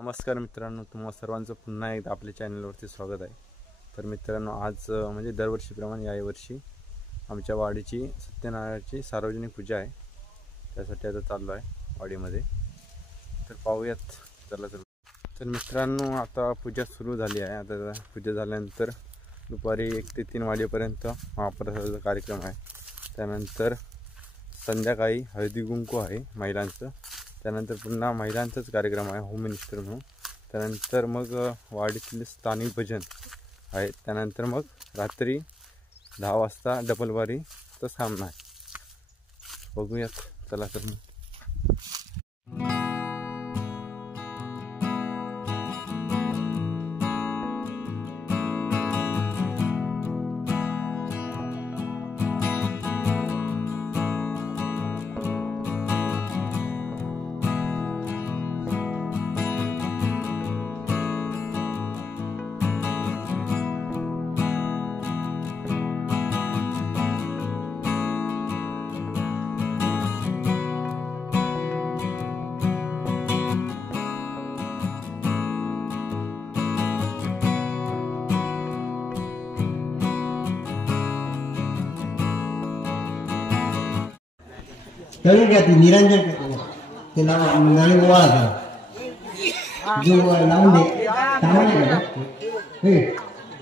नमस्कार मित्रांनो, तुम्हा सर्वांचं पुन्हा एकदा आपल्या चॅनलवरती स्वागत आहे। तर मित्रांनो, आज म्हणजे दरवर्षीप्रमाणे याही वर्षी आमच्या वाडीची सत्यनारायणाची सार्वजनिक पूजा आहे। त्यासाठी आता चाललो आहे वाडीमध्ये। तर पाहूयात, चला तर मित्रांनो, आता पूजा सुरू झाली आहे। आता पूजा झाल्यानंतर दुपारी 1 ते 3 वाजेपर्यंत महाप्रसादाचा कार्यक्रम आहे। त्यानंतर संध्याकाळी हळदी कुंकू आहे महिलांचं। त्यानंतर पुन्हा महिलांचाच कार्यक्रम आहे, होम मिनिस्टर म्हणून। त्यानंतर मग वाडीतील स्थानिक भजन आहे। त्यानंतर मग रात्री 10 वाजता डबलवारीचा सामना आहे। बघूयात, चला तर मग। कळलं का ती निरंजन ते नळी गोळा जो लावून दे सामान घ्या हे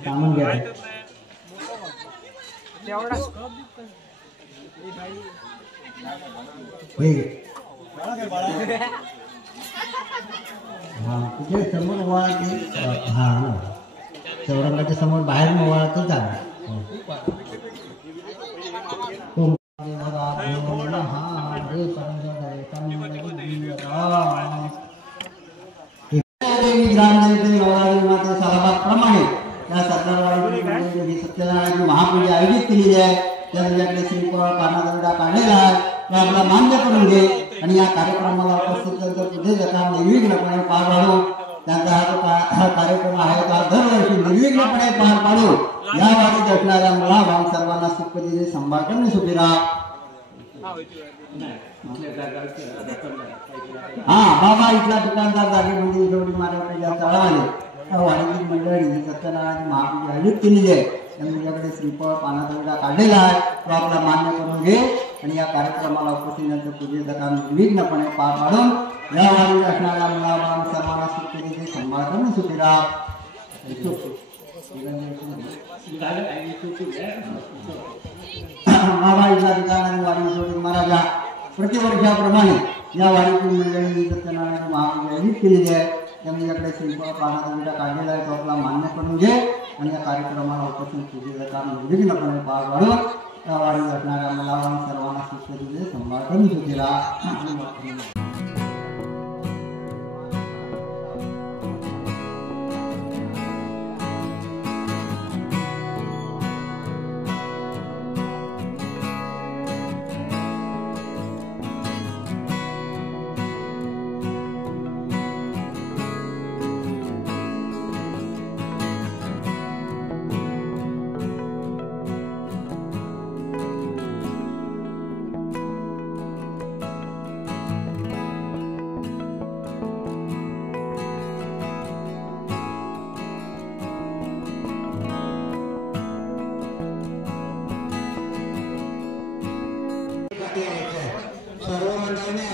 सामान घ्या तिथे समोर गोळा चौरंगाच्या समोर बाहेर गोळा तर चालेल। सत्यनारायणाची महापूजा आयोजित केलेली आहे। त्याच्याकडे श्रीफळ पानादंडा काढलेला आहे, तो आपला मान्य करून घे आणि या कार्यक्रमाला उपस्थित पूजेचा निर्विघ्नपणे पार पाडू। त्यांचा हा कार्यक्रम आहे तो दरवर्षी निर्विघ्नपणे पार पाडू। या वाडीत असणाऱ्या मुलाबाळ सर्वांना सुखपतीने संभाषण सुखीरा। बाबा इथला दुकानदार जागेमध्ये जोडी मारवण्याच्या तळामध्ये वाडीची मंडळी सत्यनारायण महापूजा आयोजित केलेली आहे। त्यांच्याकडे श्रीफळ पानादंडा काढलेला आहे, तो आपला मान्य करून घे आणि या कार्यक्रमाला उपस्थित पूजेचा काम निर्विघ्नपणे पार पाडून या वाडीत असणाऱ्या मुलाबाळ सर्वांना सुखपतीने संभाषण सुखीरा। बाबा इथला दुकानदार वाडी जोडी महाराजा प्रतिवर्षाप्रमाणे या वाडीची मंडळी सत्यनारायण महापूजा आयोजित केलेली आहे। त्यांच्याकडे श्रीफळ पानादंडा काढलेला आहे, तो आपला मान्य करून घे आणि या कार्यक्रमाला उपस्थित पूजेचं काम निर्विघ्नपणे पार पाडून या वाडीत असणाऱ्या मुलाबाळ सर्वांना सुखपतीने संभाषण सुखीरा। सर्व मंडळाने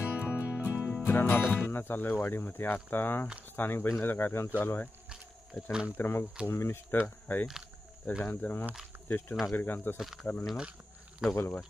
मित्रांनो आता पुन्हा चालू आहे वाडीमध्ये. आता स्थानिक बहिणीचा कार्यक्रम चालू आहे. त्याच्यानंतर मग होम मिनिस्टर आहे. त्याच्यानंतर मग ज्येष्ठ नागरिकांचा सत्कार आणि मग डबल बार.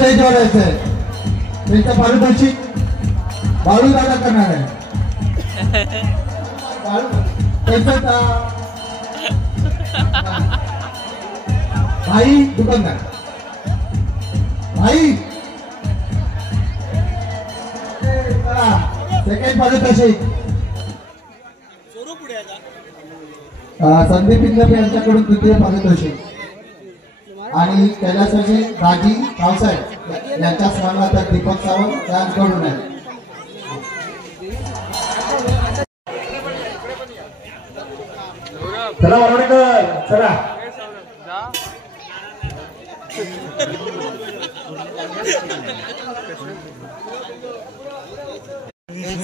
स्टेजवर यायचंय. त्यांच्या पारितोषिक बाळू दादा करणार आहे. भाई दुकानदार भाई सेकंड पारितोषिक संदीप इंद्रप यांच्याकडून तृतीय पारितोषिक आणि कैलासाची राजी रावसाहेब यांच्या स्मरणार्थ दीपक सावंत यांच्याकडून आहे. चला वरवडेकर चला.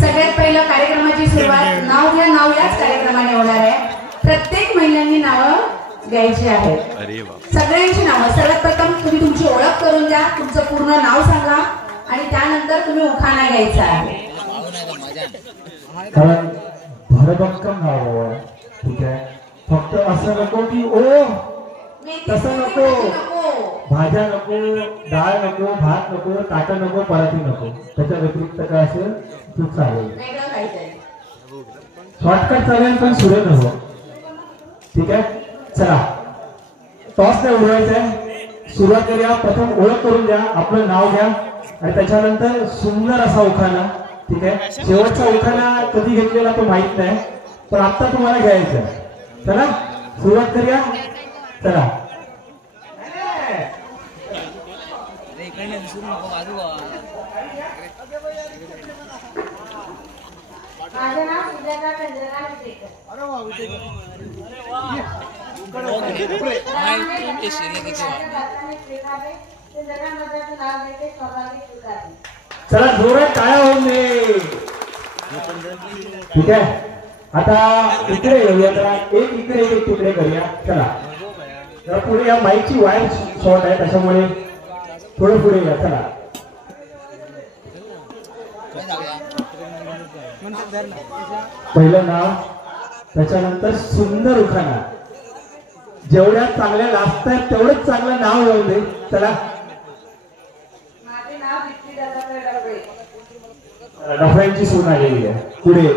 सगळ्यात पहिलं कार्यक्रमाची सुरुवात नाव घ्या नाव याच कार्यक्रमाने होणार आहे. प्रत्येक महिलांनी नावं घ्यायची आहेत. सगळ्यांची नावं. सर्वात प्रथम तुम्ही तुमची ओळख करून द्या. तुमचं पूर्ण नाव सांगा आणि त्यानंतर तुम्ही उखाणा घ्यायचा आहे. कारण भरभक्कम नाव आहे. ठीक आहे. फक्त असं नको की ओ तसं नको. भाज्या नको, डाळ नको, भात नको, ताटा नको, पराठी नको, त्याच्या व्यतिरिक्त काय असेल तू चालेल. वेगळं काहीतरी. शॉर्टकट चालेल पण सुरे नको. ठीक आहे, चला टॉस नाही उडवायचंय. सुरुवात करूया. प्रथम ओळख करून द्या, आपलं नाव घ्या आणि त्याच्यानंतर सुंदर असा उखाणा. ठीक आहे, शेवटचा उखाणा कधी घेतलेला तो माहित नाही, पण आता तुम्हाला घ्यायचं. चला सुरुवात करूया. चला माझं नाव सुजाता चंद्रकांत विटेकर. चला जोरात टाळ्या होऊन दे. ठीक आहे, आता इकडे येऊया. जरा एक इकडे एक तिकडे करूया. चला जरा पुढे या. माईकची वायर शॉर्ट आहे त्याच्यामुळे थोडं पुढे या. चला पहिलं नाव, त्याच्यानंतर सुंदर उखाणा. जेवढ्या चांगल्या लाजत आहेत तेवढंच चांगलं नाव येऊ दे. चला माझे नाव दीप्ती दत्तात्रय डबळे. डफळ्यांची सून आलेली आहे. पुढे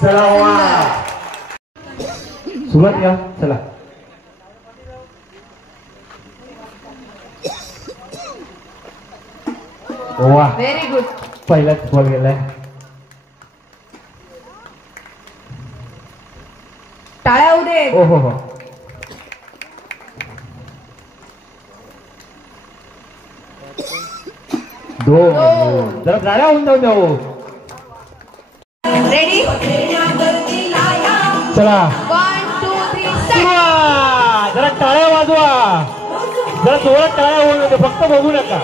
चला वा सुरुवात घ्या. चला वा व्हेरी गुड. पहिलाच बॉल गेलाय. टाळ्या होऊ दे. हो हो हो. दोन. जरा गाड्या होऊन जाऊ द्या. रेडी. चला 1 2 3 सुरुवात. जरा टाळ्या वाजवा. जरा जोरात टाळ्या होऊन दे. फक्त बघू नका.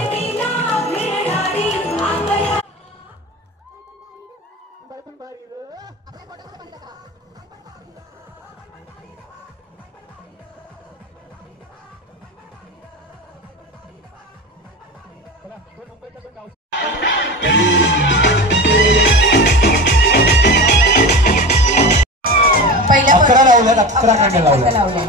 पहिल्या 11 लावल्यात. 11 कांड्या लावल्या. लावल्या.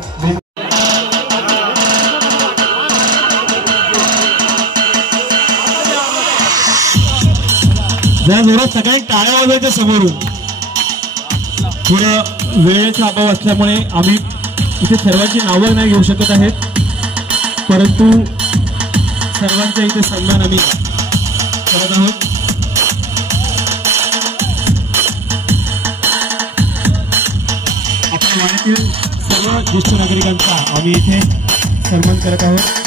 जरा जोरात सगळ्यांनी टाळ्या वाजवायच्या समोरून. थोडं वेळेचा अभाव असल्यामुळे आम्ही इथे सर्वांची नावं नाही घेऊ शकत आहेत, परंतु सर्वांचा इथे सन्मान आम्ही करत आहोत. आपल्या वाड्यातील सर्व ज्येष्ठ नागरिकांचा आम्ही इथे सन्मान करत आहोत.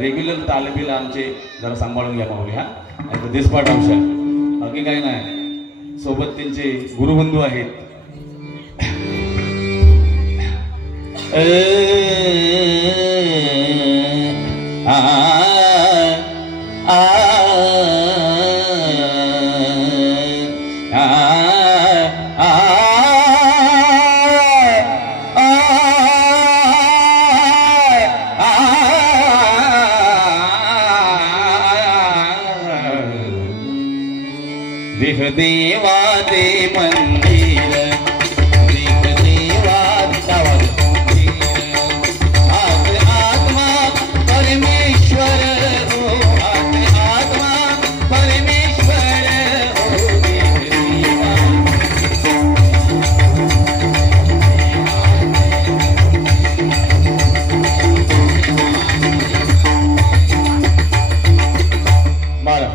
रेग्युलर तालमीला आमचे जरा सांभाळून घ्या माऊली. हा दिसपाट अंश बाकी काही नाही. सोबत त्यांचे गुरुबंधू आहेत. देह देवा दे मंदिर, देह देवा आत आत्मा परमेश्वर हो, आत आत्मा परमेश्वर हो. देह देवा बाळा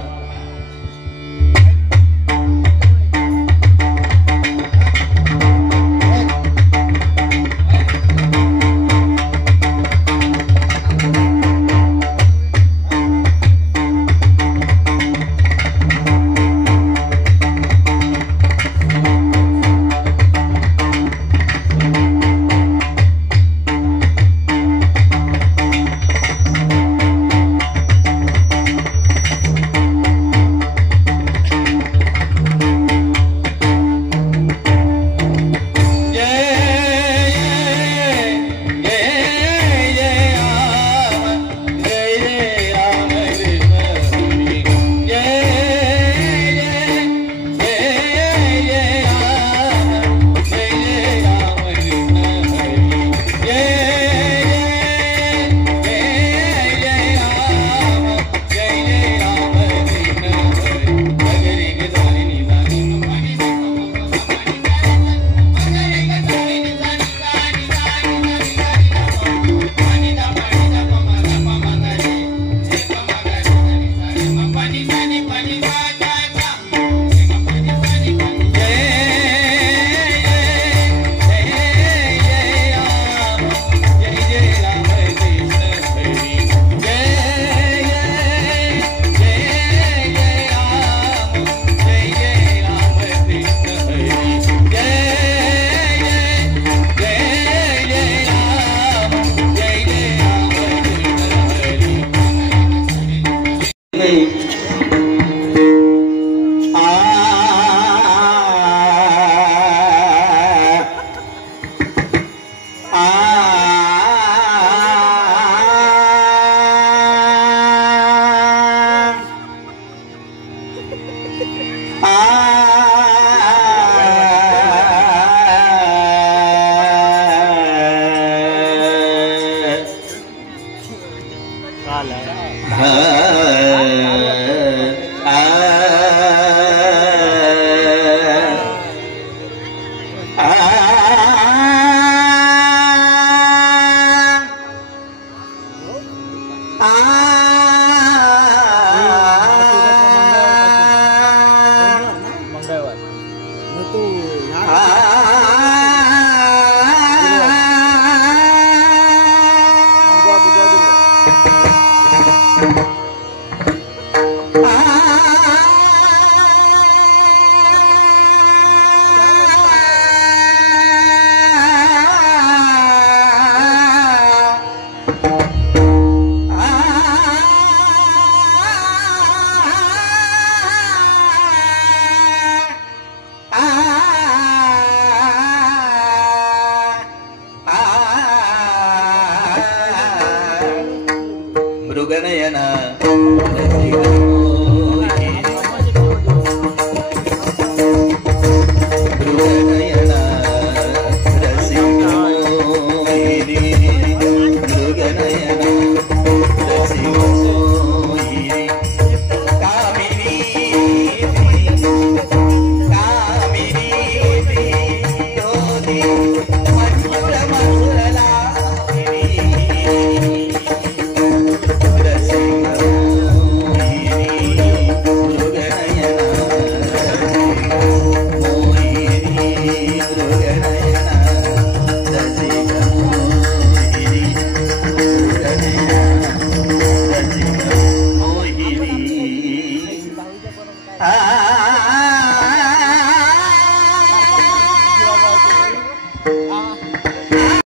मृगनयन